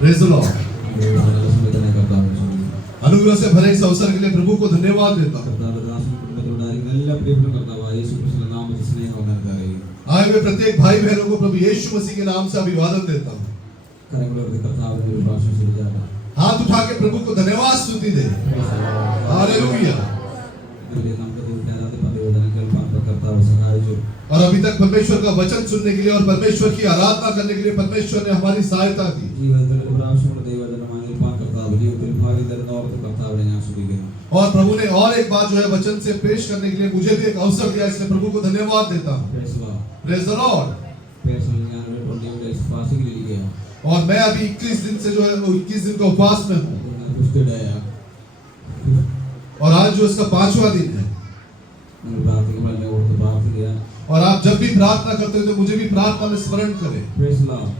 Praise the Lord. अनुग्रह से भरे इस अवसर के लिए प्रभु को धन्यवाद देता हूँ। आए हुए प्रत्येक भाई बहनों को प्रभु यीशु मसीह के नाम से अभिवादन देता हूँ। हाथ उठा के प्रभु को धन्यवाद स्तुति दे। हालेलुया। और अभी तक परमेश्वर का वचन सुनने के लिए और परमेश्वर की आराधना करने के लिए परमेश्वर ने हमारी सहायता की। और प्रभु ने और एक बात जो है वचन से पेश करने के लिए मुझे भी एक अवसर दिया, इसलिए प्रभु को धन्यवाद देता हूँ। Praise the Lord. और मैं अभी 21 दिन से जो है 21 दिन का उपवास में हूँ और आज जो इसका 5वां दिन है। और आप जब भी प्रार्थना करते हो तो मुझे भी प्रार्थना में स्मरण करें।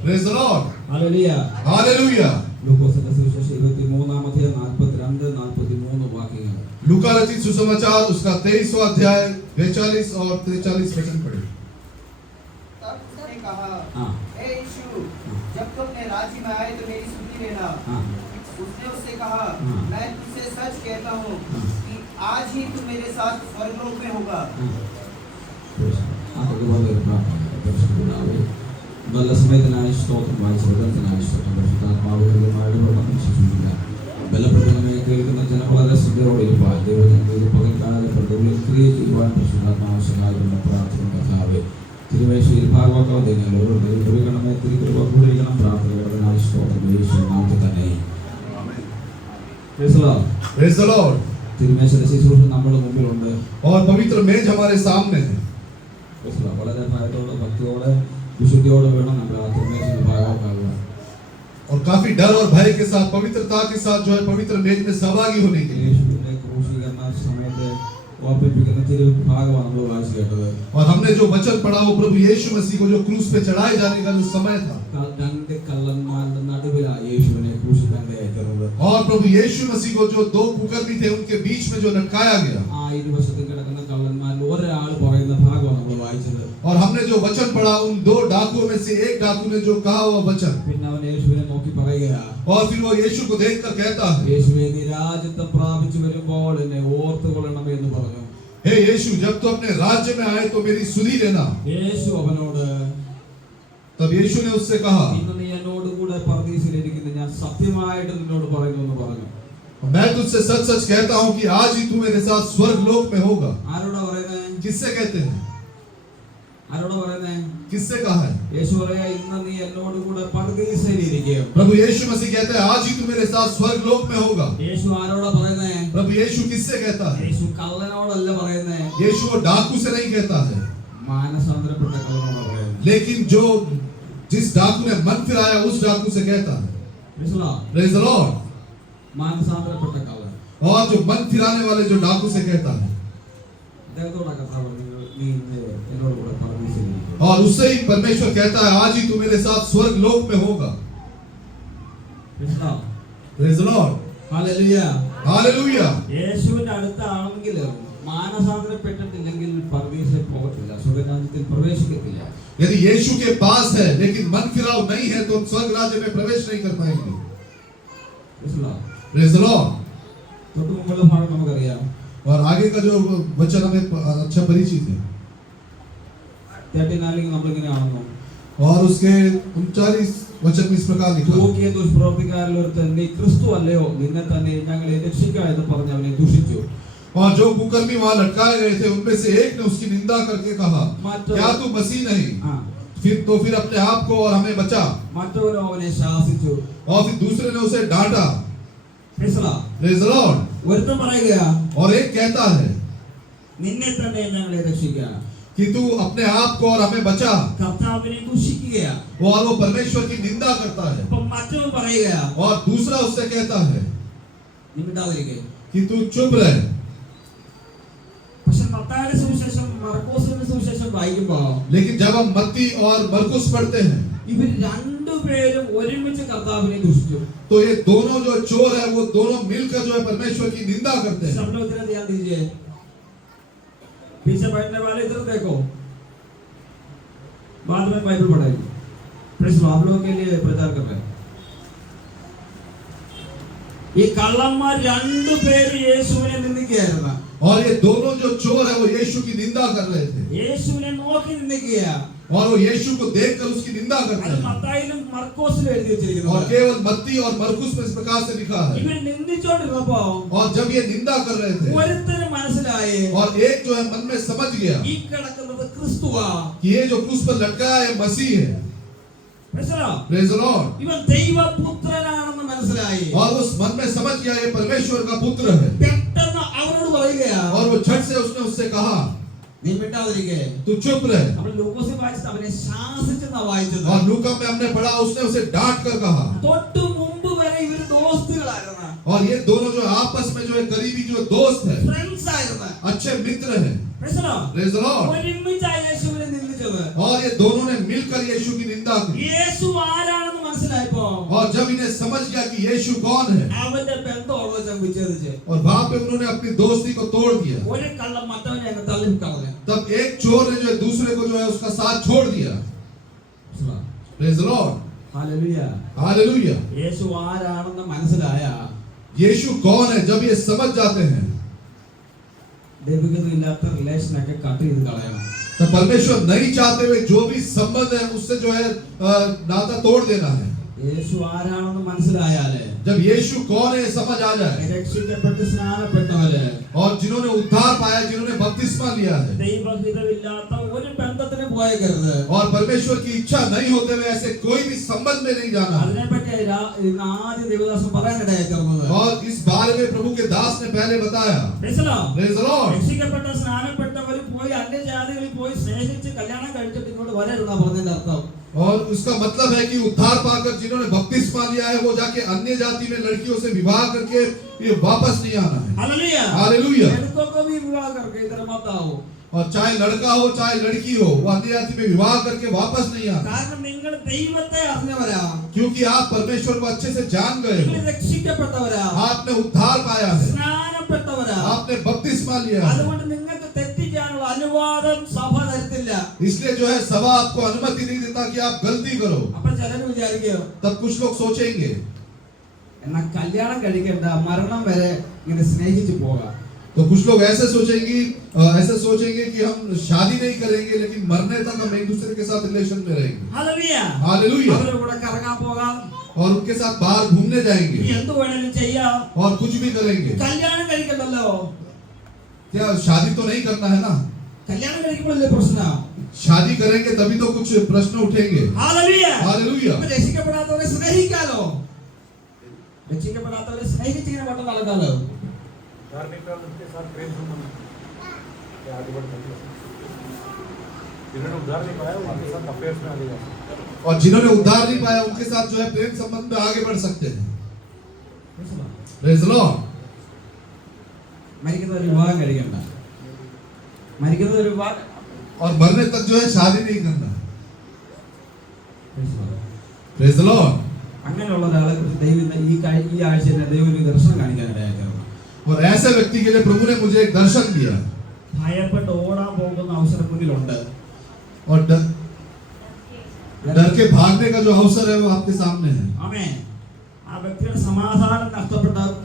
Praise the Lord. Hallelujah. Hallelujah. लूका रचित सुसमाचार उसका 23वां अध्याय 42 और 43 वचन पढ़े। तब उसने कहा, हे यीशु, जब तुम अपने राज्य में आए तो मेरी सुधि लेना। उसने उससे कहा, मैं तुझसे सच कहता हूँ कि आज ही तू मेरे साथ स्वर्गलोक में होगा। Praise the Lord. और पवित्र मेज हमारे सामने है। और काफी डर और भय के साथ पवित्रता के साथ जो है पवित्र मेज में सहभागी होने के लिए। और हमने जो वचन पढ़ा वो प्रभु यीशु मसीह को जो क्रूस पे चढ़ाए जाने का जो समय था। और प्रभु यीशु मसीह को जो दो कुकर्मी थे उनके बीच में जो लटकाया गया। और हमने जो वचन पढ़ा उन दो डाकुओं में से एक डाकू ने जो कहा हुआ वचन। और फिर वो यीशु को देखकर कहता है, हे यीशु, जब तू अपने राज्य में आए तो मेरी सुधि लेना। तब यीशु ने उससे कहा, मैं तुझसे सच सच कहता हूँ कि आज ही तू मेरे साथ स्वर्ग लोक में होगा। किससे कहते हैं? किससे कहा है? प्रभु यीशु मसीह कहते हैं आज ही तू मेरे साथ स्वर्ग लोक में होगा। प्रभु यीशु किससे कहता है? यीशु वो डाकू से नहीं कहता है, लेकिन जो जिस डाकू ने मन फिराया उस डाकू से कहता है। Praise the Lord. और जो मन फिराने वाले जो डाकू से कहता है। और उससे ही परमेश्वर कहता है आज ही तू मेरे साथ स्वर्ग लोक में होगा। Praise the Lord. Hallelujah. Hallelujah. യേശുവിന്റെ അടുത്ത ആണെങ്കിലും മാനസാന്തരപ്പെട്ടിട്ടില്ലെങ്കിൽ പരദീസയിൽ പോകത്തില്ല, സ്വർഗ്ഗരാജ്യത്തിൽ പ്രവേശിക്കത്തില്ല। यदि यीशु के पास है लेकिन मन फिराव नहीं है तो हम स्वर्ग राज्य में प्रवेश नहीं कर पाएंगे। Praise the Lord. और आगे का जो वचन हमें अच्छा परिचित है। और उसके 39 वचन में इस प्रकार लिखा है, और जो कुकर्मी वहां लटकाए गए थे उनमें से एक ने उसकी निंदा करके कहा, क्या तू मसीह नहीं? फिर अपने आप को और हमें बचा। और फिर दूसरे ने उसे डांटा। Praise the Lord. और एक कहता है कि तू अपने आप को और हमें बचा। और वो परमेश्वर की निंदा करता है। और दूसरा उससे कहता है कि तू चुप रहे। लेकिन जब हम मत्ती और मरकुस पढ़ते हैं तो ये दोनों जो चोर है वो दोनों मिलकर जो है परमेश्वर की निंदा करते हैं। सब लोग जरा ध्यान दीजिए, पीछे बैठने वाले इधर देखो, बाद में बाइबल पढ़ाएगी। प्रेस आप लोगों के लिए प्रचार कर रहे हैं। ഈ കള്ളന്മാർ രണ്ടുപേരും യേശുവിനെ നിന്ദിക്കുകയായിരുന്നു. और ये दोनों जो चोर है वो यीशु की निंदा कर रहे थे യേശുവിനെ നോക്കി നിന്ദിക്കുക. और वो यीशु को देखकर उसकी निंदा करते അത് हैं। മത്തായിലും മർക്കോസിലും എഴുതി और വെച്ചിരിക്കുന്നു. केवल मत्ती और मरकुस में इस प्रकार से लिखा है। ഇവർ നിന്ദിച്ചോണ്ടിരുന്നപ്പോ और जब ये निंदा कर रहे थे ഒരുത്തന് മനസ്സിലായി और एक जो है मन में समझ गया ഈ കിടക്കുന്നത് ക്രിസ്തുവാ. कि ये जो क्रूस पर लटकाया है मसीह है। മനസ്സിലായോ? Praise the Lord. ഇവൻ ദൈവപുത്രനാണെന്ന് മനസ്സിലായി. और उस मन में समझ गया ये परमेश्वर का पुत्र है। പെട്ടെന്ന് അവനോട് പറയുകയാ, और वो झट से उसने उससे कहा നീ മിണ്ടാതിരിക്കെ. तू चुप रह। നമ്മൾ ലൂക്കോസിൽ വായിച്ചത് അവനെ ശാസിച്ചെന്നാ വായിച്ചത്. और लूका में हमने पढ़ा उसने उसे डांट कर कहा। തൊട്ടു മുമ്പ് വരെ ഇവര് ദോസ്തുകളായിരുന്നു, और ये दोनों जो आपस में जो है करीबी जो दोस्त है, ഫ്രണ്ട്സ് ആയിരുന്നു. अच्छे मित्र हैं। മനസ്സിലായോ? Praise the Lord. ഒരുമിച്ചായി യേശുവിനെ നിന്ദിച്ചത്. और ये दोनों ने मिलकर यीशु की निंदा की। യേശു ആരാണെന്ന് മനസ്സിലായപ്പോ और जब इन्हें समझ गया कि यीशु कौन है അവന്റെ ബന്ധം ഉള്ളവരെ വിച്ഛേദിച്ച് और वहां पे उन्होंने अपनी दोस्ती को तोड़ दिया। ഒരു കള്ളം മറ്റവനെ അങ്ങ് തള്ളി കളഞ്ഞു. तब एक चोर ने जो है दूसरे को जो है उसका साथ छोड़ दिया। Praise the lord. Hallelujah. Hallelujah. Yeshu ആരാണെന്ന് മനസ്സിലായ यीशु कौन है जब ये समझ जाते हैं ദൈവികതയില്ലാത്ത റിലേഷനൊക്കെ കട്ട് ചെയ്ത് കളയണം. तो परमेश्वर नहीं चाहते हुए जो भी संबंध है उससे जो है नाता तोड़ देना है। യേശു ആരാണെന്ന് മനസ്സിലായാലേ जब यीशु कौन है समझ आ जाए രക്ഷിക്കപ്പെട്ട് സ്നാനപ്പെട്ടവര് और जिन्होंने उद्धार पाया, जिन्होंने बपतिस्मा लिया है ദൈവഹിതമില്ലാത്ത ഒരു ബന്ധത്തിന് പോയേക്കരുത്. और परमेश्वर की इच्छा नहीं होते हुए ऐसे कोई भी संबंध में नहीं जाना है। അതിനെപ്പറ്റി ഇന്ന് ആദ്യ ദേവദാസം പറയാനിടയായി തീർന്നത്. और इस बारे में प्रभु के दास ने पहले बताया। Praise the Lord। രക്ഷിക്കപ്പെട്ട സ്നാനപ്പെട്ടവര് പോയി അന്യജാതികളിൽ പോയി സ്നേഹിച്ച് കല്യാണം കഴിച്ചിട്ട് ഇങ്ങോട്ട് വരരുന്നാ പറഞ്ഞതിന്റെ അർത്ഥം. और उसका मतलब है कि उद्धार पाकर जिन्होंने बपतिस्मा लिया है वो जाके अन्य जाति में लड़कियों से विवाह करके ये वापस नहीं आना है। हालेलुया। हालेलुया। लड़कों को भी विवाह करके इधर मत आओ। और चाहे लड़का हो चाहे लड़की हो वो अन्य जाति में विवाह करके वापस नहीं आना, കാരണം നിങ്ങൾ ദൈവത്തെ അറിഞ്ഞവരാ, क्योंकि आप परमेश्वर को अच्छे से जान गए നിങ്ങൾ हो। രക്ഷിക്കപ്പെട്ടവരാ, आपने उद्धार पाया है, സ്നാനപ്പെട്ടവരാ. आपने बपतिस्मा लिया है। അതുകൊണ്ട് നിങ്ങൾക്ക് തെറ്റിക്കാനുള്ള അനുവാദം സഭ തരത്തില്ല. इसलिए जो है सभा आपको अनुमति नहीं देता कि आप गलती करो। അപ്പോൾ ചിലര് വിചാരിക്കോ तब कुछ लोग सोचेंगे എന്നാ കല്യാണം കഴിക്കണ്ട, മരണം വരെ ഇങ്ങനെ സ്നേഹിച്ചു പോകാം. तो कुछ लोग ऐसे सोचेंगे कि हम शादी नहीं करेंगे लेकिन मरने तक हम एक दूसरे के साथ रिलेशन में रहेंगे। ഹല്ലേലൂയ. हालेलुया। അവരുടെ കൂടെ കറങ്ങാൻ പോകാം, और उनके साथ बाहर घूमने जाएंगे എന്ത് വേണേലും ചെയ്യാം. और कुछ भी करेंगे। കല്യാണം കഴിക്കണ്ടല്ലോ. क्या शादी तो नहीं करना है ना? കല്യാണം കഴിക്കുമ്പോഴല്ലേ പ്രശ്നം. शादी करेंगे तभी तो कुछ प्रश्न उठेंगे। ഹല്ലേലൂയ. हालेलुया। അപ്പോൾ രക്ഷിക്കപ്പെടാത്തവരെ സ്നേഹിക്കാലോ. രക്ഷിക്കപ്പെടാത്തവരെ സ്നേഹിച്ച് ഇങ്ങനെ കൊണ്ട് നടക്കാലോ. उनके साथ प्रेम संबंध क्या आगे बढ़ सकते हैं? जिन्होंने उद्धार नहीं पाया उनके साथ अफेयर्स में आगे जा सकते हैं। और जिन्होंने उद्धार नहीं पाया उनके साथ जो है प्रेम संबंध में आगे बढ़ सकते हैं। Praise the Lord। മരിക്കുന്നവർ വിവാഹം കഴിക്കണ്ട, മരിക്കുന്നവർ വിവാഹം. और मरने तक जो है शादी नहीं करना। Praise the Lord। അങ്ങനെയുള്ള ഒരാളെ കുറിച്ച് ദൈവം ഈ ആഴ്ച തന്നെ ദൈവം ഒരു ദർശനം കാണിക്കാനിടയായി തീർന്നു. और ऐसे व्यक्ति के लिए प्रभु ने मुझे एक दर्शन दिया। ഭയപ്പെട്ട് ഓടാൻ പോകുന്ന അവസരം മുന്നിലുണ്ട്. और डर के भागने का जो अवसर है वो आपके सामने है। ആമേൻ. ആ വ്യക്തിയുടെ സമാധാനം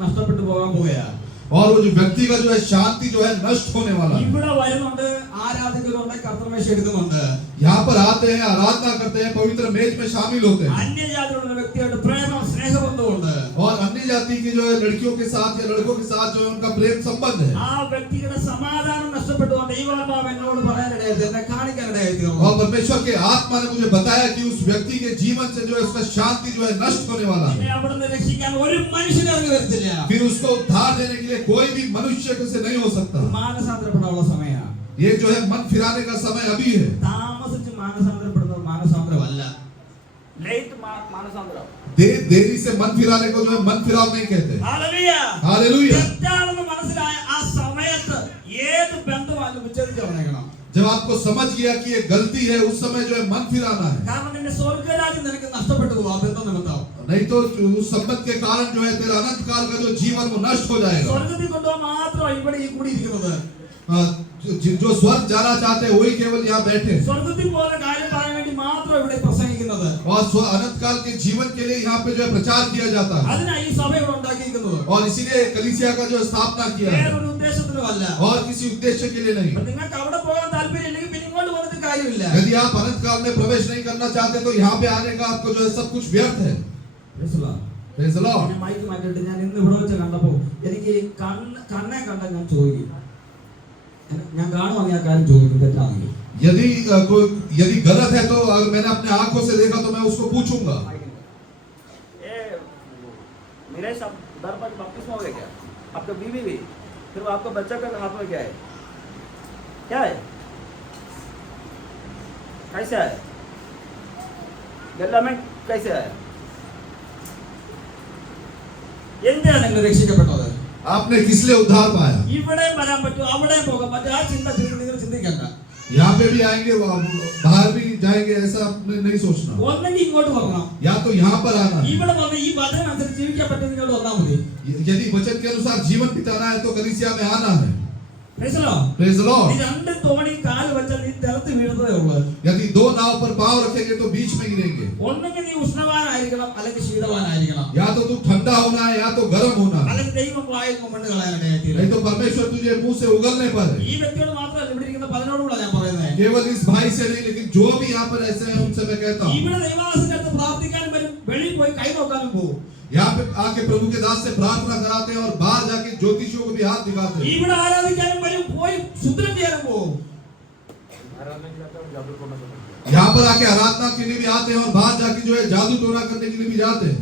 നഷ്ടപ്പെട്ടു പോകാൻ പോവുകയാണ്. और वो जो व्यक्ति का जो है शांति जो है नष्ट होने वाला है। ഇവിടെ വരുന്നുണ്ട്, ആരാധിക്കുന്നുണ്ട്, കർത്തൃമേശ എടുക്കുന്നുണ്ട്. यहाँ पर आते हैं, आराधना करते हैं, पवित्र मेज में शामिल होते हैं। അന്യജാതിയുള്ള വ്യക്തിയായിട്ട് പ്രേമം സ്നേഹബന്ധമുണ്ട്. और अन्य जाति की जो है लड़कियों के साथ या लड़कों के साथ जो है उनका प्रेम संबंध है। ആ വ്യക്തിയുടെ സമാധാനം നഷ്ടപ്പെട്ടു. ദൈവാത്മാവ് എന്നോട് പറയാനിടയായി, എന്നെ കാണിക്കാനിടയായി തീർന്നു. और परमेश्वर के आत्मा ने मुझे बताया कि उस व्यक्ति के जीवन से जो है उसका शांति जो है नष्ट होने वाला है। ഇനി അവിടുന്ന് രക്ഷിക്കാൻ ഒരു മനുഷ്യനും ഇറങ്ങി വരത്തില്ല. फिर उसको उद्धार देने के लिए कोई भी मनुष्य से नहीं हो सकता। മാനസാന്തരപ്പെടാനുള്ള സമയമാണ്. ये जो है मन फिराने का समय अभी है। താമസിച്ച് മാനസാന്തരപ്പെടുന്നത് മാനസാന്തരമല്ല, ലേറ്റ് മാനസാന്തരം. देरी से मन फिराने को जो है मन फिराव नहीं कहते। ഹല്ലേലൂയ. हालेलुया। തെറ്റാണെന്ന് മനസ്സിലായ ആ സമയത്ത് ഏത് ബന്ധമായാലും വിച്ഛേദിച്ച് കളയണം. जब आपको समझ गया कि ये गलती है उस समय जो है मन फिराना है। കാരണം നിന്റെ സ്വർഗ്ഗരാജ്യം നിനക്ക് നഷ്ടപ്പെട്ടു പോകും ആ ബന്ധം നിമിത്തം. नहीं तो उस संबंध के कारण जो है तेरा अनंत काल का जो जीवन वो नष्ट हो जाएगा। സ്വർഗ്ഗത്തിൽ കൊണ്ടുപോകാൻ മാത്രമാണ് ഇവിടെ ഈ കൂടി ഇരിക്കുന്നത്. जो स्वर्ग जाना चाहते हैं वही केवल यहाँ बैठे। സ്വർഗ്ഗത്തിൽ പോകുന്ന കാര്യം പറയാൻ വേണ്ടി മാത്രം ഇവിടെ പ്രസംഗിക്കുന്നത്. और और अनंत काल के जीवन के लिए यहाँ पे जो है प्रचार किया जाता है അതിനായി ഈ സഭ ഇവിടെ ഉണ്ടാക്കിയിരിക്കുന്നത് और इसीलिए कलीसिया का जो स्थापना किया है വേറൊരു ഉദ്ദേശത്തിനുമല്ല और किसी उद्देश्य के लिए नहीं। അപ്പൊ നിങ്ങൾക്ക് അവിടെ പോകാൻ താല്പര്യമില്ലെങ്കിൽ പിന്നെ ഇങ്ങോട്ട് വന്നിട്ട് കാര്യമില്ല यदि आप अनंत काल में प्रवेश नहीं करना चाहते तो यहाँ पे आने का आपको जो है सब कुछ व्यर्थ है। Praise the Lord। ഞാൻ മൈക്ക് മാറ്റിയിട്ട് ഞാൻ ഇന്ന് ഇവിടെ വെച്ച് കണ്ടപ്പോൾ എനിക്ക് കണ്ണെ കണ്ട ഞാൻ ചോദിക്കും ഞാൻ കാണുവാണെങ്കിൽ ആ കാര്യം ചോദിക്കും തെറ്റാണെങ്കിൽ यदि गलत है तो अगर मैंने अपने आंखों से देखा तो मैं उसको पूछूंगा मेरे सब दर पर बपतिस्मा हो गया क्या आपका बीवी भी फिर वो आपका बच्चा का हाथ में क्या है कैसे है गला में कैसे है എന്തിനാണ് നിങ്ങൾ രക്ഷിക്കപ്പെട്ടത് आपने किस लिए उद्धार पाया। ഇവിടെയും വരാൻ പറ്റും അവിടെയും പോകാൻ പറ്റും ആ ചിന്ത നിങ്ങൾ ചിന്തിക്കണ്ട यहाँ पे भी आएंगे बाहर भी जाएंगे ऐसा आपने नहीं सोचना। ഒന്നെങ്കിൽ ഇങ്ങോട്ട് വരണം या तो यहाँ पर आना है। ഇവിടെ വന്ന് ഈ വചനം അനുസരിച്ച് ജീവിക്കാൻ പറ്റും നിങ്ങൾ വന്നാൽ മതി यदि वचन के अनुसार जीवन बिताना है तो कलीसिया में आना है। Praise the Lord। Praise the Lord। ഈ രണ്ട് തോണി കാൽ വെച്ചാൽ നീ നിലത്ത് വീഴുന്നതേ ഉള്ളൂ यदि दो नाव पर पांव रखेंगे तो बीच में गिरेंगे। ഒന്നെങ്കിൽ നീ ഉഷ്ണവാനായിരിക്കണം അല്ലെങ്കിൽ ശീതവാനായിരിക്കണം या तो तू ठंडा होना है या तो गर्म होना है। അല്ലെങ്കിൽ ദൈവം വായിൽ മണ്ണ് കളയാനിടയായിത്തീരും नहीं तो परमेश्वर तुझे मुंह से उगलने पर है। ഈ വ്യക്തിയോട് മാത്രമല്ല ഇവിടെ ഇരിക്കുന്ന പലരോടുകൂടെ ഞാൻ പറയുന്നത് केवल इस भाई से नहीं लेकिन जो भी यहाँ पर ऐसे हैं उनसे मैं कहता हूँ ഇവിടെ ദൈവദാസന്റെ അടുത്ത് പ്രാർത്ഥിക്കാനും വരും വെളിയിൽ പോയി കൈ നോക്കാനും പോകും यहाँ पे आके प्रभु के दास से प्रार्थना कराते हैं और बाहर जाके ज्योतिषियों को भी हाथ दिखाते हैं। ഇവിടെ ആരാധിക്കാനും വരും പോയി ശുദ്ധം ചെയ്യാനും പോകും यहाँ पर आके आराधना के लिए भी आते हैं और बाहर जाके जो है जादू टोना करने के लिए भी जाते हैं।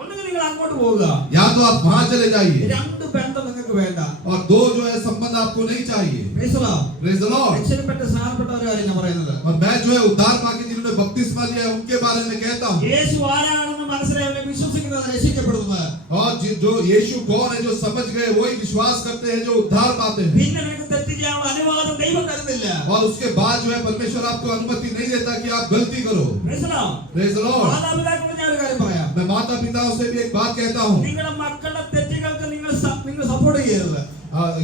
ഒന്നെങ്കിൽ നിങ്ങൾ അങ്ങോട്ട് പോവുക या तो आप वहां चले जाइए രണ്ട് ബന്ധം നിങ്ങൾക്ക് വേണ്ട और दो जो है संबंध आपको नहीं चाहिए। Praise the Lord। Praise the Lord। രക്ഷപ്പെട്ട സ്നാനപ്പെട്ടവരാണ് ഞാൻ പറയുന്നത് और मैं जो है उद्धार पाके जिन्होंने बपतिस्मा लिया है उनके बारे में कहता हूँ। യേശു ആരാണെന്ന് മനസ്സിലായവനെ വിശ്വസിക്കുന്നത് രക്ഷിക്കപ്പെടുന്നത് और जो यीशु कौन है जो समझ गए वही विश्वास करते हैं जो उद्धार पाते हैं। പിന്നെ നിങ്ങൾക്ക് തെറ്റ് ചെയ്യാനുള്ള അനുവാദം ദൈവം തരുന്നില്ല और उसके बाद जो है परमेश्वर आपको अनुमति नहीं देता कि आप गलती करो। Praise the Lord। Praise the Lord। മാതാപിതാക്കളോട് ഞാൻ ഒരു കാര്യം പറയാം मैं माता पिताओं से भी एक बात कहता हूँ। നിങ്ങളുടെ മക്കളുടെ തെറ്റുകൾക്ക് നിങ്ങൾ സപ്പോർട്ട് ചെയ്യരുത്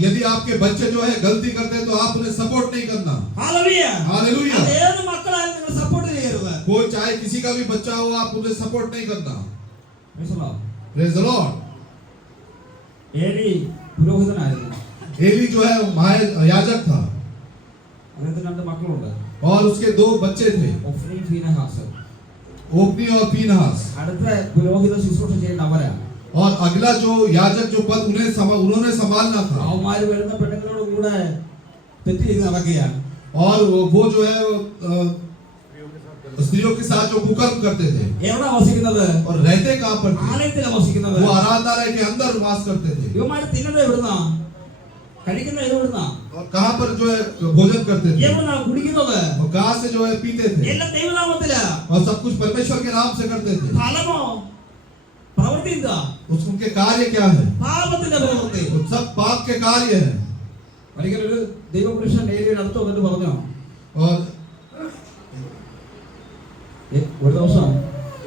यदि आपके बच्चे जो है गलती करते हैं तो आप उन्हें सपोर्ट नहीं करना। Hallelujah hallelujah. ഏത് മക്കളായാലും നിങ്ങൾ സപ്പോർട്ട് ചെയ്യരുത് कोई चाहे किसी का भी बच्चा हो आप उन्हें सपोर्ट नहीं करना। Praise the Lord। Praise the Lord। ഏലി പുരോഹിതനായിരുന്നു एली जो है याजक था അദ്ദേഹത്തിന് രണ്ട് മക്കളുണ്ട് और उसके दो बच्चे थे ഒഫ്നി ഫീനഹാസ് ओपनी और पीनहास। അടുത്ത പുരോഹിത ശുശ്രൂഷ ചെയ്യേണ്ട അവരാണ് और अगला जो याजक जो पद उन्होंने संभालना था അവന്മാര് വരുന്ന പെണ്ണുങ്ങളോട് കൂടെ തെറ്റ് ചെയ്ത് നടക്കുകയാണ് और वो जो है स्त्रियों के साथ जो कुकर्म करते थे। എവിടെ വസിക്കുന്നത് और रहते कहाँ पर थे? ആലയത്തിലാണ് വസിക്കുന്നത് वो आराधनालय के अंदर वास करते थे। ഇവന്മാര് തിന്നത് എവിടുന്നാ കഴിക്കുന്നത് എവിടുന്നാ और कहाँ पर जो है भोजन करते थे എവിടുന്നാ കുടിക്കുന്നത് और कहाँ से जो है पीते थे എല്ലാം ദൈവനാമത്തിലാ और सब कुछ परमेश्वर के नाम से करते थे। ഫലമോ പ്രവൃത്തി എന്താ उनके कार्य क्या है? പാപത്തിന്റെ പ്രവൃത്തി वो सब पाप के कार्य है। ഒരിക്കലും ഒരു ദൈവപുരുഷൻ ഏലിയുടെ അടുത്ത് വന്നിട്ട് പറഞ്ഞു और ഒരു ദിവസം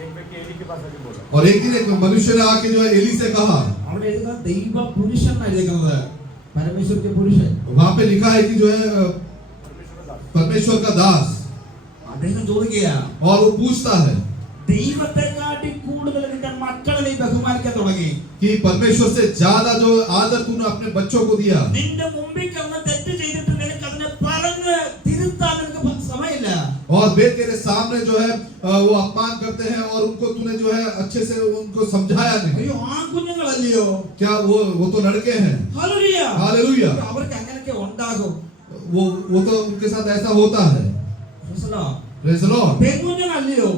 एक व्यक्ति एली के पास आके बोला और एक दिन एक मनुष्य ने आके जो है एली से कहा, അവിടെ എഴുതുന്ന ദൈവ പുരുഷൻ എഴുതിക്കുന്നത് പരമേശ്വരന്റെ പുരുഷൻ वहां पे लिखा है कि जो है परमेश्वर का दास। അദ്ദേഹം ചോദിക്കുകയാണ് और वो पूछता है ദൈവത്തെ കാട്ടി കൂടുതൽ നിന്റെ മക്കളെ നീ ബഹുമാനിക്കാൻ തുടങ്ങി कि परमेश्वर से ज्यादा जो आदर तूने अपने बच्चों को दिया നിന്റെ മുമ്പിൽ കിടന്ന് തെറ്റ് ചെയ്തിട്ട് നിനക്ക് അതിനെ പറഞ്ഞ് തിരുത്താൻ നിനക്ക് സമയമില്ല और वे तेरे सामने जो है वो अपमान करते हैं और उनको तूने जो है अच्छे से उनको समझाया नहीं। അയ്യോ ആ കുഞ്ഞുങ്ങളല്ലയോ क्या वो तो लड़के हैं। Hallelujah hallelujah. അവർക്ക് അങ്ങനെയൊക്കെ ഉണ്ടാകും वो तो उनके साथ ऐसा होता है। Praise the Lord. പെൺകുഞ്ഞുങ്ങളല്ലയോ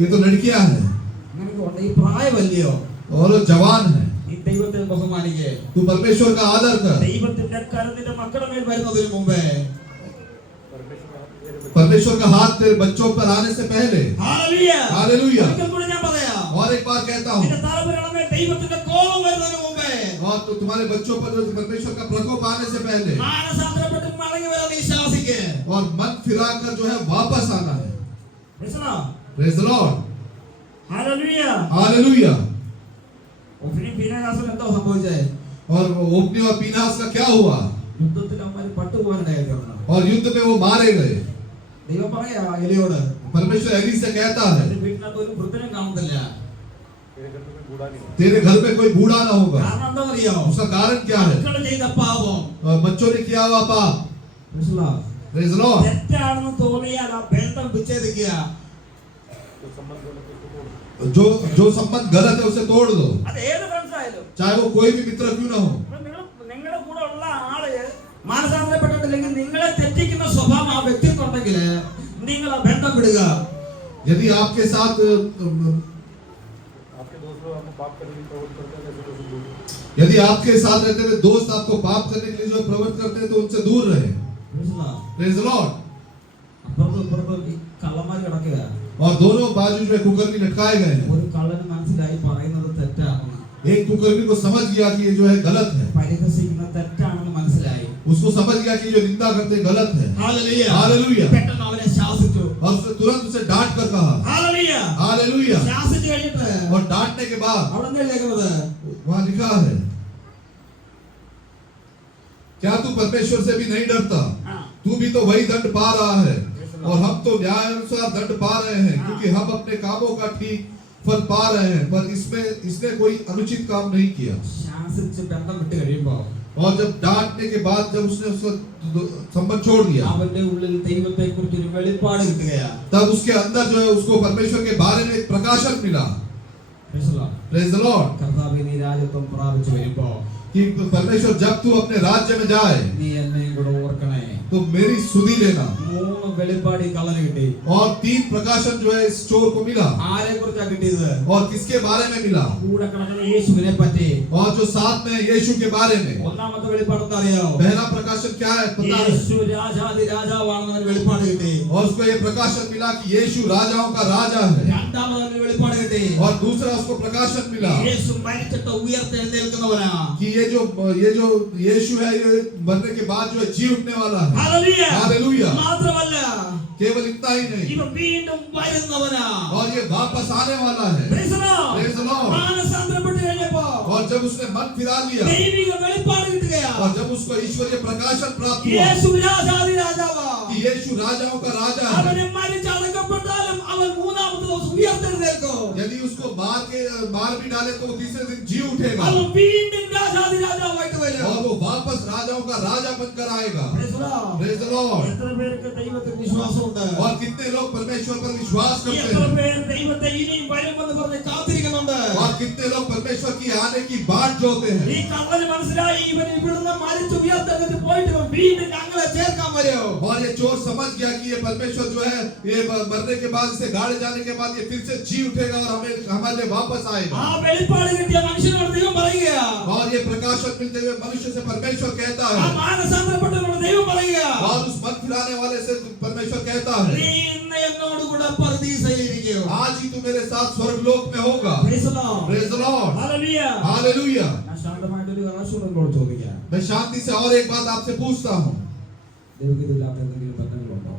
ये तो लड़कियां हैं അങ്ങനെയൊക്കെ ഉണ്ട് ഈ പ്രായമല്ലയോ और जवान है। ഈ ദൈവത്തെ ബഹുമാനിക്കേ तू परमेश्वर का आदर कर। ദൈവത്തിന്റെ കരം നിന്റെ മക്കളുടെ മേൽ വരുന്നതിന് മുമ്പേ परमेश्वर का हाथ तेरे बच्चों पर आने से पहले। Hallelujah hallelujah. ഒരിക്കൽ കൂടി ഞാൻ പറയാം और एक बार कहता हूँ നിന്റെ തലമുറയുടെ മേൽ ദൈവത്തിന്റെ കോപം വരുന്നതിന് മുമ്പേ और तो तुम्हारे बच्चों पर जो परमेश्वर का प्रकोप आने से पहले മാനസാന്തരപ്പെട്ട് മടങ്ങി വരാൻ നീ ശാസിക്കേ और मन फिराकर जो है वापस आना है। മനസ്സിലാ praise the lord. Hallelujah hallelujah. Hophni ഫീനഹാസിന് എന്താ സംഭവിച്ചേ और ओपनी और पीनहास का क्या हुआ? യുദ്ധത്തിൽ അമ്മ പട്ടുപോകാനിടയായിരുന്നു और युद्ध में वो मारे गए। ദൈവം പറയാ എലിയോട് परमेश्वर एली से कहता है എന്റെ വീട്ടിനകത്ത് ഒരു വൃദ്ധനും കാണത്തില്ല. तेरे घर में कोई बूढ़ा नहीं होगा। तेरे घर में कोई बूढ़ा ना होगा। കാരണം എന്താണെന്നറിയോ? उसका कारण क्या है? മക്കൾ ചെയ്ത പാപം. बच्चों ने किया हुआ पाप। Praise the Lord। തെറ്റാണെന്ന് തോന്നിയാൽ ആ ബന്ധം വിച്ഛേദിക്കുക. तो संबंध गलत है उसको तोड़ दो। जो संबंध गलत है उसे तोड़ दो, അത് ഏത് ഫ്രണ്ട്സ് ആയാലും. चाहे वो कोई भी मित्र क्यों ना हो। നിങ്ങളുടെ കൂടെ ഉള്ള ആള് മാനസാന്തരപ്പെട്ടിട്ടില്ലെങ്കിൽ നിങ്ങളെ തെറ്റിക്കുന്ന സ്വഭാവം ആ വ്യക്തിക്കുണ്ടെങ്കിൽ നിങ്ങൾ ആ ബന്ധം വിടുക. यदि आपके साथ आपके दोस्त लोग आपको पाप करने की प्रवृत्ति करते हैं, ऐसे लोगों से दूर रहो। यदि आपके साथ रहते हुए दोस्त आपको पाप करने के लिए जो प्रवृत्ति करते हैं तो उनसे दूर रहे। Praise the Lord। അപ്പുറത്തും ഇപ്പുറത്തും ഈ കള്ളന്മാർ കിടക്കുക. और दोनों बाजू जो है कुकर्मी लटकाए गए हैं। ഒരു കള്ളന് മനസ്സിലായി പറയുന്നത് തെറ്റാണെന്ന്. एक कुकर्मी को समझ गया कि ये जो है गलत है, പരിഹസിക്കുന്നത് തെറ്റാണെന്ന് മനസ്സിലായി. उसको समझ गया कि जो निंदा करते गलत है। ഹല്ലേലൂയ. हालेलुया। പെട്ടെന്ന് അവനെ ശാസിച്ചു. और उसने तुरंत उसे डांट कर कहा। ഹല്ലേലൂയ. हालेलुया। ശാസിച്ചു കഴിഞ്ഞിട്ട് और डांटने के बाद അവിടെ എന്താ എഴുതിയിരിക്കുന്നത്? वहां लिखा है, क्या तू परमेश्वर से भी नहीं डरता? तू भी तो वही दंड पा रहा है और हम तो न्याय अनुसार दंड पा रहे हैं, क्योंकि हम अपने कामों का ठीक फल पा रहे हैं, पर इसने कोई अनुचित काम नहीं किया। ശാസിച്ച് ബന്ധം വിട്ട് കഴിയുമ്പോൾ और जब डांटने के बाद जब उसने उसका संबंध छोड़ दिया, അവന്റെ ഉള്ളിൽ ദൈവത്തെക്കുറിച്ച് ഒരു വെളിപ്പാട് കിട്ടുകയാണ്. तब उसके अंदर जो है उसको परमेश्वर के बारे में एक प्रकाशन मिला। Praise the Lord। കർത്താവേ നീ രാജ്യത്വം പ്രാപിച്ചു വരുമ്പോൾ कि परमेश्वर जब तू अपने राज्य में जाए നീ എന്നെയും കൂടെ ഓർക്കണേ. तो मेरी सुधि लेना। 3 വെളിപ്പാട് ഈ കള്ളന് കിട്ടി. और 3 प्रकाशन जो है इस चोर को मिला। ആരെ കുറിച്ചാ കിട്ടിയത്? और किसके बारे में मिला? കൂടെ കിടക്കുന്ന യേശുവിനെ പറ്റി. और जो साथ में यीशु के बारे में। ഒന്നാമത്തെ വെളിപ്പാട് എന്താ അറിയോ? पहला प्रकाशन क्या है पता है? യേശു രാജാതി രാജാവാണെന്ന് വെളിപ്പാട് കിട്ടി. और उसको ये प्रकाशन मिला कि यीशु राजाओं का राजा है। രണ്ടാമത്തെ വെളിപ്പാട് കിട്ടി. और दूसरा उसको प्रकाशन मिला യേശു മരിച്ചിട്ട് ഉയർത്തെഴുന്നേൽക്കുന്നവനാ. कि ये जो यीशु है ये मरने के बाद जो है जी उठने वाला है। ഹല്ലേലൂയ. हालेलुया। മാത്രമല്ല केवल इतना ही नहीं, ഇവൻ വീണ്ടും വരുന്നവനാ. और ये वापस आने वाला है। Praise the Lord. Praise the Lord। മാനസാന്തരപ്പെട്ട് കഴിഞ്ഞപ്പോ और जब उसने मन फिरा लिया ദൈവിക വെളിപ്പാട് കിട്ടുകയാ. और जब उसको ईश्वरीय प्रकाशन प्राप्त हुआ യേശു രാജാതി രാജാവാ. कि यीशु राजाओं का राजा है। അവനെ മരിച്ചടക്കപ്പെട്ടാലും അവൻ മൂന്നാമത്തെ ദിവസം ഉയർത്തെഴുന്നേൽക്കും. यदि उसको मार भी डाले तो वो तीसरे दिन जी उठेगा അവൻ വീണ്ടും രാജാതി രാജാവായിട്ട് വരും. और वो वापस राजाओं का राजा बनकर आएगा। Praise the Lord. Praise the Lord। എത്ര പേർക്ക് ദൈവത്തിൽ വിശ്വാസമുണ്ട്? और कितने लोग परमेश्वर पर विश्वास करते എത്ര हैं? പേർ ദൈവത്തെ ഇനിയും വരുമെന്ന് പറഞ്ഞ് കാത്തിരിക്കുന്നുണ്ട്? और कितने लोग परमेश्वर की आने की बाट जोते हैं? ഈ കള്ളന് മനസ്സിലായി ഇവൻ ഇവിടുന്ന് മരിച്ചു ഉയർത്തെഴുന്നേറ്റ് പോയിട്ട് ഇവൻ വീണ്ടും ഞങ്ങളെ ചേർക്കാൻ വരും. और ये चोर समझ गया कि ये परमेश्वर जो है ये मरने के बाद इसे गाड़े जाने के बाद ये फिर से जी उठेगा और हमारे लिए वापस आएगा। ആ വെളിപ്പാട് കിട്ടിയ മനുഷ്യനോട് ദൈവം പറയുകയാ. और ये प्रकाशन मिलते हुए मनुष्य से परमेश्वर कहता ആ है മാനസാന്തരപ്പെട്ടവനോട് ദൈവം പറയുകയാ. और उस मन फिराने वाले से परमेश्वर कहता है, നീ ഇന്ന് എന്നോട് കൂടെ പരദീസയിലിരിക്കും. आज ही तू मेरे साथ स्वर्गलोक में होगा। Praise the Lord. Praise the Lord। Hallelujah. Hallelujah. ഞാൻ ശാന്തമായിട്ടൊരു കലാശൂരോട് ചോദിക്കാം. मैं शांति से और एक बात आपसे पूछता हूँ, ദൈവത്തിലില്ലാത്ത എന്തെങ്കിലും ബന്ധങ്ങളുണ്ടോ?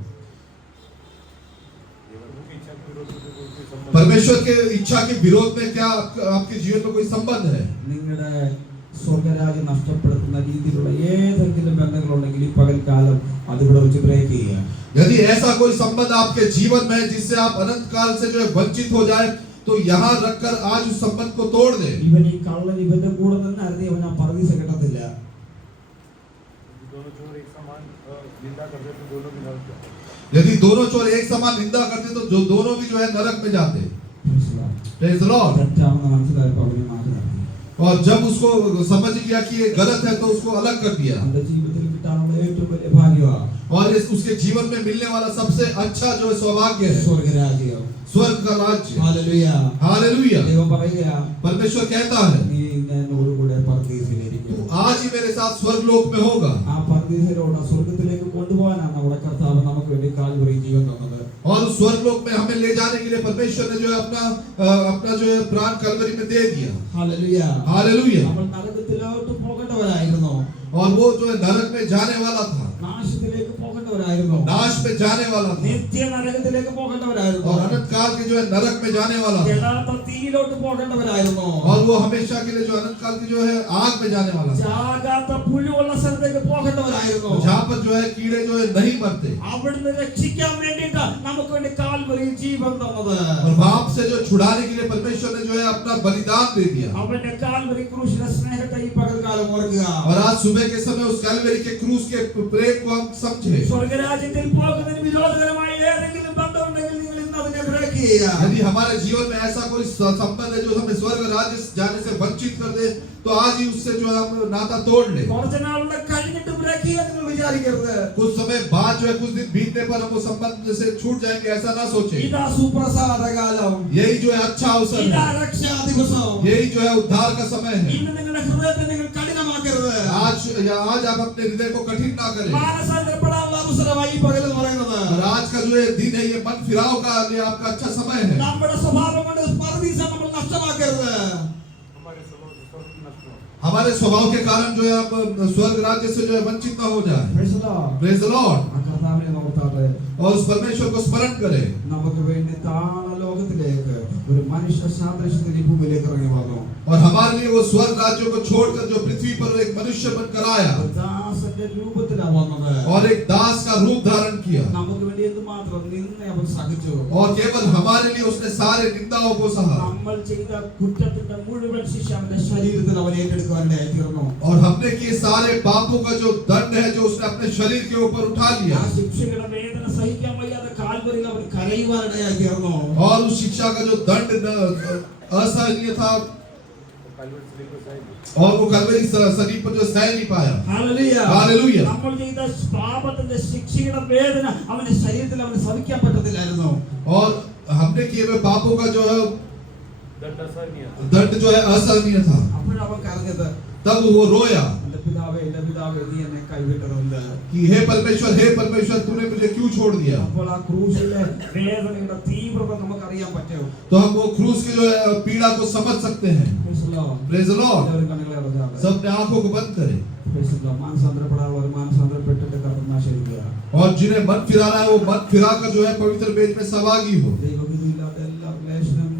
परमेश्वर के इच्छा के विरोध में क्या आपके जीवन में कोई संबंध है? നിങ്ങളുടെ സ്വർഗരാജ്യം നഷ്ടപ്പെടുത്തുന്ന രീതിയിലുള്ള ഏതെങ്കിലും ബന്ധങ്ങളുണ്ടെങ്കിൽ ഈ പകൽക്കാലം അതിവിടെ വെച്ച് ബ്രേക്ക് ചെയ്യുക. यदि ऐसा कोई संबंध आपके जीवन में है जिससे आप अनंत काल से जो है वंचित हो जाए तो यहाँ रखकर आज उस संबंध को तोड़ दे। ഇവൻ ഈ കള്ളൻ ഇവന്റെ കൂടെ നിന്ന് അറിഞ്ഞ ഇവൻ ആ പരദീസ കിട്ടത്തില്ല. दोनों चोर एक समान निंदा करते तो दोनों भी नरक जाते। यदि दोनों चोर एक समान निंदा करते तो जो दोनों भी जो है नरक में जाते। Praise the Lord। തെറ്റാണെന്ന് മനസ്സിലായപ്പോൾ അവനെ മാറ്റി നിർത്തി. और जब उसको समझ गया कि ये गलत है तो उसको अलग कर दिया। അവന്റെ ജീവിതത്തിൽ കിട്ടാനുള്ള ഏറ്റവും വലിയ ഭാഗ്യമാണ് और उसके जीवन में मिलने वाला सबसे अच्छा जो है सौभाग्य है സ്വർഗരാജ്യം. स्वर्ग का राज्य। ഹല്ലേലൂയ. हालेलुया। ദൈവം പറയുകയാ, परमेश्वर कहता है, നീ എന്നോട് കൂടെ പരദീസയിലിരിക്കും. तू आज ही मेरे साथ स्वर्गलोक में होगा। ആ പരദീസയിലൂടെ സ്വർഗത്തിലേക്ക് കൊണ്ടുപോകാനാണ് നമ്മുടെ കർത്താവ് നമുക്ക് വേണ്ടി കാൽവരി ജീവൻ തന്നത്. और उस स्वर्गलोक में हमें ले जाने के लिए परमेश्वर ने जो है अपना जो है प्राण कलवरी में दे दिया। ഹല്ലേലൂയ. हालेलुया। നമ്മൾ നരകത്തിലോട്ട് പോകേണ്ടവരായിരുന്നു. और वो जो है नरक में जाने वाला था। നാശത്തിലേക്ക് പോകേണ്ടവരായിരുന്നു. പോകേണ്ടവരായിരുന്നു, नाश में जाने वाला था നിത്യ നരകത്തിലേക്ക് പോകേണ്ടവരായിരുന്നു, और अनंत काल के जो है नरक में जाने वाला था യഥാർത്ഥ തീയിലോട്ട് പോകേണ്ടവരായിരുന്നു, और वो हमेशा के लिए जो अनंत काल की जो है आग में जाने वाला था ചാകാത്ത പുഴുവുള്ള സ്ഥലത്തേക്ക് പോകേണ്ടവരായിരുന്നു. जहाँ पर जो है कीड़े जो है नहीं मरते അവിടുന്ന് രക്ഷിക്കാൻ വേണ്ടിയിട്ട് നമുക്ക് വേണ്ടി കാൽവരിയിൽ ജീവൻ തന്നത്. और पाप से जो छुड़ाने के लिए परमेश्वर ने जो है अपना बलिदान दे दिया അവന്റെ കാൽവരി ക്രൂശിലെ സ്നേഹത്തെ ഈ പകൽക്കാലം ഓർക്കുക. और आज सुबह के समय उस कैलवरी के क्रूस के प्रेम को हम समझे സ്വർഗരാജ്യത്തിൽ പോകുന്നതിന് വിരോധകരമായ ഏതെങ്കിലും ബന്ധമുണ്ടെങ്കിൽ നിങ്ങൾ ഇന്ന് അതിനെ ബ്രേക്ക് ചെയ്യുക. यदि हमारे जीवन में ऐसा कोई संबंध है जो हमें स्वर्ग राज्य जाने से वंचित कर दे तो आज ही उससे जो है हम नाता तोड़ ले കുറച്ച് നാളുടെ കഴിഞ്ഞിട്ട് ബ്രേക്ക് ചെയ്യാൻ നിങ്ങൾ വിചാരിക്കരുത്. कुछ समय बाद जो है कुछ दिन बीतने पर हम वो संबंध से छूट जाएंगे ऐसा ना सोचे ഇതാ സുപ്രസാദകാലം, यही जो है अच्छा अवसर ഇതാ है രക്ഷാ ദിവസം. यही जो है उद्धार का समय है ഇന്ന് നിങ്ങളുടെ ഹൃദയത്തെ നിങ്ങൾ കഠിനമാക്കരുത്. आज आप अपने हृदय को कठिन ना करें മാനസാന്തരപ്പെടാനുള്ള അവസരമായി ഈ പകൽ എന്ന് പറയുന്നത്. और आज का जो ये दिन है ये मन फिराव का ये आपका अच्छा समय है നമ്മുടെ സ്വഭാവം കൊണ്ട് പരദീസ നമ്മൾ നഷ്ടമാക്കരുത്. हमारे स्वभाव से स्वर्ग नष्ट हो। हमारे स्वभाव के कारण जो है आप स्वर्ग राज्य से जो है वंचित ना हो जाए Praise the Lord. Praise the Lord ആ കർത്താവിനെ നോക്കാതെ और उस परमेश्वर को स्मरण करें നമുക്ക് വേണ്ടി താണ ലോകത്തിലേക്ക് ഒരു മനുഷ്യ സാദൃശ്യത്തിൽ ഈ ഭൂമിയിലേക്ക് ഇറങ്ങി വന്നു. और हमारे लिए वो स्वर्ग राज्यों को छोड़कर जो पृथ्वी पर एक मनुष्य बनकर आया ദാസന്റെ രൂപത്തിലാണ് വന്നത്. और एक दास का रूप धारण किया നമുക്ക് വേണ്ടി എന്തുമാത്രം നിന്നെ അവൻ സഹിച്ചു. और केवल हमारे लिए उसने सारे निंदाओं को सहा നമ്മൾ ചെയ്ത കുറ്റത്തിന്റെ മുഴുവൻ ശിക്ഷ അവന്റെ ശരീരത്തിൽ അവൻ ഏറ്റെടുക്കുവാനായി തീർന്നു. और हमने किए सारे पापों का जो दंड है जो उसने अपने शरीर के ऊपर उठा लिया ആ ശിക്ഷയുടെ വേദന സഹിക്കാൻ വയ്യാതെ കാൽവരിയിൽ അവൻ കരയുവാനിടയായി തീർന്നു. और उस शिक्षा का जो दंड असहनीय था तो कालवरी सलीब पर सही नहीं। और वो कलवरी सलीब पर जो सह नहीं पाया ഹല്ലേലൂയ. हालेलुया നമ്മൾ ചെയ്ത പാപത്തിന്റെ ശിക്ഷയുടെ വേദന അവന്റെ ശരീരത്തിൽ അവന് സഹിക്കാൻ പറ്റത്തില്ലായിരുന്നു. और हमने किए हुए पापों का जो है दंड असहनीय था। दंड जो है असहनीय था അപ്പോഴവൻ കരഞ്ഞത്, तब वो रोया എന്റെ പിതാവേ നീ എന്നെ കൈവിട്ടതുണ്ട്. कि हे परमेश्वर तूने मुझे क्यों छोड़ दिया അപ്പോൾ ആ ക്രൂശിലെ വേദനയുടെ തീവ്രത നമുക്കറിയാൻ പറ്റും. तो हम वो क्रूस की जो है पीड़ा को समझ सकते हैं Praise the Lord. Praise the Lord എല്ലാവരും കണ്ണുകളെ അടച്ചാട്ടെ. सब अपने आंखों को बंद करें Praise the Lord. മാനസാന്തരപ്പെടാനുള്ളവർ മാനസാന്തരപ്പെട്ടിട്ട് കർത്താവിനെ ആശ്രയിക്കുക. और जिन्हें मन फिराना है वो मन फिरा कर जो है पवित्र बेज में सहभागी हो ദൈവവിധിയില്ലാത്ത എല്ലാ ക്ലേശനും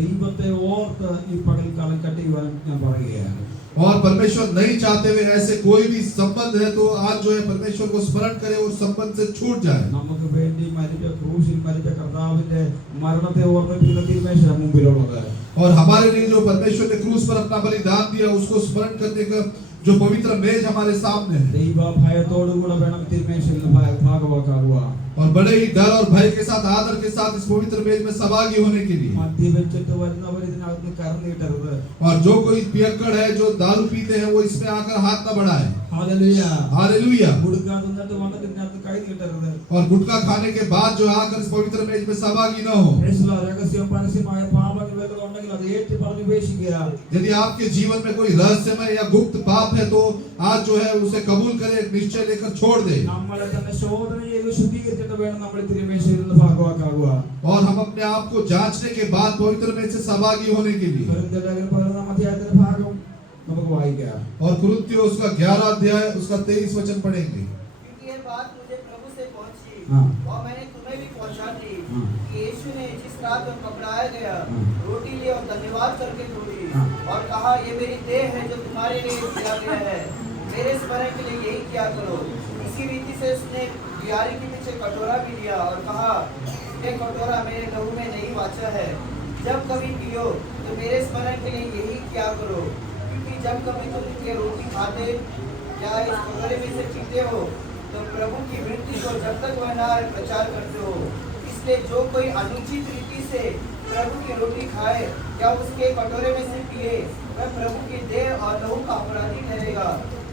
ദൈവത്തെ ഓർത്ത് ഈ പകൽക്കാലം കട്ടിയുവാൻ ഞാൻ പറയുകയാണ്. और परमेश्वर नहीं चाहते हुए ऐसे कोई भी संबंध है तो आज जो है परमेश्वर को स्मरण करे और संबंध से छूट जाए നമുക്ക് വേണ്ടി മരിച്ച ക്രൂശിൽ മരിച്ച കർത്താവിന്റെ മരണത്തെ ഓർമ്മിപ്പിക്കുന്ന തിരുമേശയുടെ മുമ്പിലുള്ളത്. और हमारे लिए जो परमेश्वर ने क्रूस पर अपना बलिदान दिया उसको स्मरण करने का जो पवित्र मेज हमारे सामने है ദൈവ ഭയത്തോടുകൂടെ വേണം തിരുമേശയിൽ ഭാഗവാക്കാകുക. और बड़े ही डर और भय के साथ आदर के साथ इस पवित्र मेज में सहभागी होने के लिए മദ്യപിച്ചിട്ട് വരുന്നവർ ഇതിനകത്ത് കരഞ്ഞിട്ടരുത്. और जो कोई पियक्कड़ है जो दारू पीते हैं वो इसमें आकर हाथ न बढ़ाए ഹല്ലേലൂയ. हालेलुया കൊടുക്കാൻ തന്നിട്ട് വന്നിട്ട് ഇതിനകത്ത് കൈ നീട്ടരുത്. और गुटखा खाने के बाद जो आकर इस पवित्र मेज में सहभागी न हो Praise the Lord. രഹസ്യം പരസ്യമായ പാപങ്ങൾ വല്ലതും ഉണ്ടെങ്കിൽ അത് ഏറ്റു പറഞ്ഞ് ഉപേക്ഷിക്കുക. यदि आपके जीवन में कोई रहस्यमय या गुप्त पाप है तो आज जो है उसे कबूल करे निश्चय लेकर छोड़ दे നമ്മളെ തന്നെ ശോധന ചെയ്ത് ശുദ്ധീകരിച്ചിട്ട് വേണം നമ്മൾ തിരുമേശയിൽ നിന്ന് ഭാഗവാക്കാകുക. और हम अपने आप को जांचने के बाद पवित्र में से सहभागी होने के लिए കൊരിന്ത്യർ 11 അധ്യായത്തിന്റെ ഭാഗം നമുക്ക് വായിക്കാം. और कुरिन्थियों उसका 11 अध्याय उसका 23 वचन पढ़ेंगे क्योंकि ये बात मुझे प्रभु से पहुंची हाँ। और मैंने तुम्हें भी पहुंचा दी हाँ। कि यीशु ने जिस रात में पकड़ाया गया हाँ। रोटी ली और धन्यवाद करके तोड़ी हाँ। और कहा ये मेरी देह है जो तुम्हारे लिए दिया गया है मेरे स्मरण के लिए यही किया करो। इसी रीति से उसने बियारी के पीछे कटोरा भी लिया और कहा ये कटोरा मेरे लहू में नई वाचा है जब कभी पियो तो मेरे स्मरण के लिए यही किया करो। क्योंकि जब कभी तुम ये रोटी खाते या इस कटोरे में से पीते हो तो प्रभु की मृत्यु को जब तक वह ना आए प्रचार करते हो। इसलिए जो कोई अनुचित रीति से प्रभु की रोटी खाए या उसके कटोरे में से पिए वह प्रभु की देह और लहू का अपराधी ठहरेगा।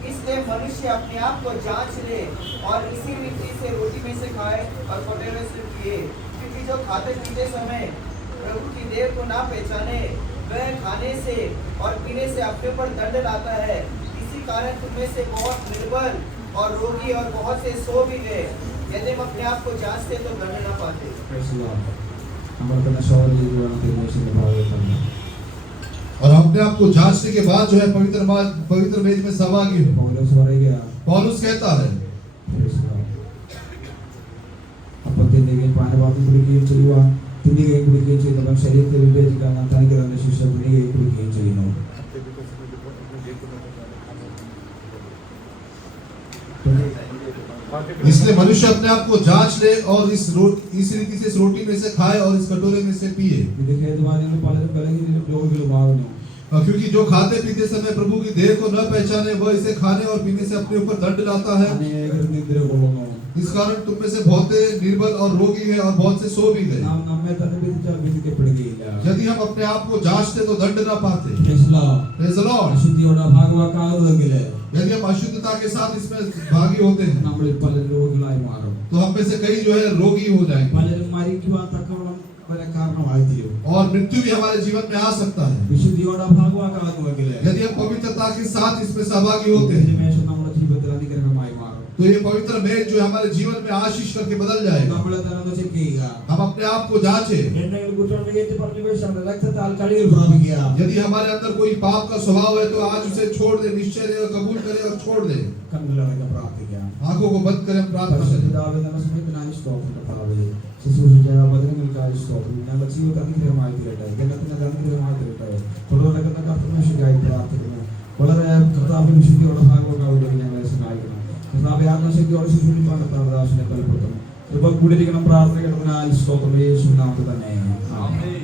इसलिए मनुष्य अपने आप को जांच ले और इसी रीति से रोटी में से खाए और कटोरे से पिए। क्योंकि जो खाते पीते समय प्रभु की देह को ना पहचाने वह खाने से और पीने से अपने ऊपर दंड लाता है। इसी कारण तुम्हें से बहुत निर्बल और रोगी और बहुत से सो भी गए। यदि हम अपने आप को जांचते तो दंड ना पाते। Praise the Lord. നമ്മൾ തന്നെ ശോധന ചെയ്ത് വേണം തിരുമേശയുടെ ഭാഗവാക്കാകുക. और अपने आप को जांचने के बाद जो है पवित्र मेज में सहभागी हो പൗലോസ് പറയുക, पौलुस कहता है Praise the Lord. പാനപാത്രം കുടിക്കുകയും ചെയ്യുവാൻ തിന്നുകയും കുടിക്കുകയും ചെയ്യുന്നവൻ ശരീരത്തെ വിവേചിക്കാൻ ഞാൻ തനിക്ക് തന്നെ ശിക്ഷ തിന്നുകയും കുടിക്കുകയും ചെയ്യുന്നു. इसलिए मनुष्य अपने आप को जांच ले और इस रीति से इस रोटी में से खाए और इस कटोरे में से पिए, ഇത് ഹേതുവാദികൾ പലരും ബലഹീനരും രോഗികളുമാകുന്നു. क्योंकि जो खाते पीते समय प्रभु की देह को न पहचाने वह इसे खाने और पीने से अपने ऊपर दंड लाता है. അനേകർ നിദ്ര കൊള്ളുന്നു. इस कारण तुम में से बहुत निर्बल और रोगी है और बहुत से सो भी गए. നാം നമ്മെ തന്നെ വിധിച്ചാൽ വിധിക്കപ്പെടുകയില്ല. यदि हम अपने आप को जांचते तो दंड न पाते. Praise the Lord. Praise the Lord. അശുദ്ധിയോടെ ഭാഗവാക്കാകുമെങ്കിൽ यदि हम अशुद्धता के साथ इसमें भागी होते हैं നമ്മളിൽ പലരും രോഗികളായി മാറും. तो हम में से कई जो है रोगी हो जाएंगे പലരും മരിക്കുവാൻ തക്കവണ്ണം വരെ കാരണമായി തീരും. और मृत्यु भी हमारे जीवन में आ सकता है. വിശുദ്ധിയോടെ ഭാഗവാക്കാകുമെങ്കിൽ यदि हम पवित्रता के साथ इसमें सहभागी होते हैं നിമിഷം നമ്മുടെ ജീവിതത്തിൽ അനുഗ്രഹമായി മാറും. तो ये पवित्र मेघ जो है हमारे जीवन में आशीष करके बदल जाएगा. നമ്മളെ തന്നെ ഒന്ന് ചെക്ക് ചെയ്യുക. हम अपने आप को जांचें. എന്തെങ്കിലും കുറ്റമുണ്ടെങ്കിൽ ഏറ്റു പറഞ്ഞ ശേഷം രക്തത്താൽ കഴുകൽ പ്രാപിക്കുക. यदि हमारे अंदर कोई पाप का स्वभाव है तो आज उसे छोड़ दे, निश्चय दे और कबूल करे और छोड़ दे. കണ്ണുകളടയ്ക്ക് പ്രാർത്ഥിക്കാം. आंखों को बंद करें, प्रार्थना करें. പിതാവേ, ഞങ്ങളുടെ സമയത്തിനായി സ്തോത്രം കർത്താവേ. ശുശ്രൂഷിച്ച വചനങ്ങൾക്കായി സ്തോത്രം. ഞങ്ങളുടെ ജീവിതത്തിൽ അനുഗ്രഹമായി തീരട്ടെ. ജനത്തിന് അത് അനുഗ്രഹമായി തീരട്ടെ. തുടർന്ന് കർത്തമേശയ്ക്കായി പ്രാർത്ഥിക്കുന്നു. വളരെ കർത്താവിന്റെ വിശുദ്ധിയോടെ ഭാഗവതാവിലേക്ക് ഞങ്ങളെ സഹായിക്കണം. കർത്താവേ, ആത്മശക്തിയോടെ ശുശ്രൂഷിക്കാൻ കർത്താവ് ദാസനെ ബലപ്പെടുത്തണം. കൃപ കൂടിയിരിക്കണം. പ്രാർത്ഥന കേട്ടതിനാൽ സ്തോത്രം യേശുവിൻ നാമത്തിൽ തന്നെ. ആമേൻ.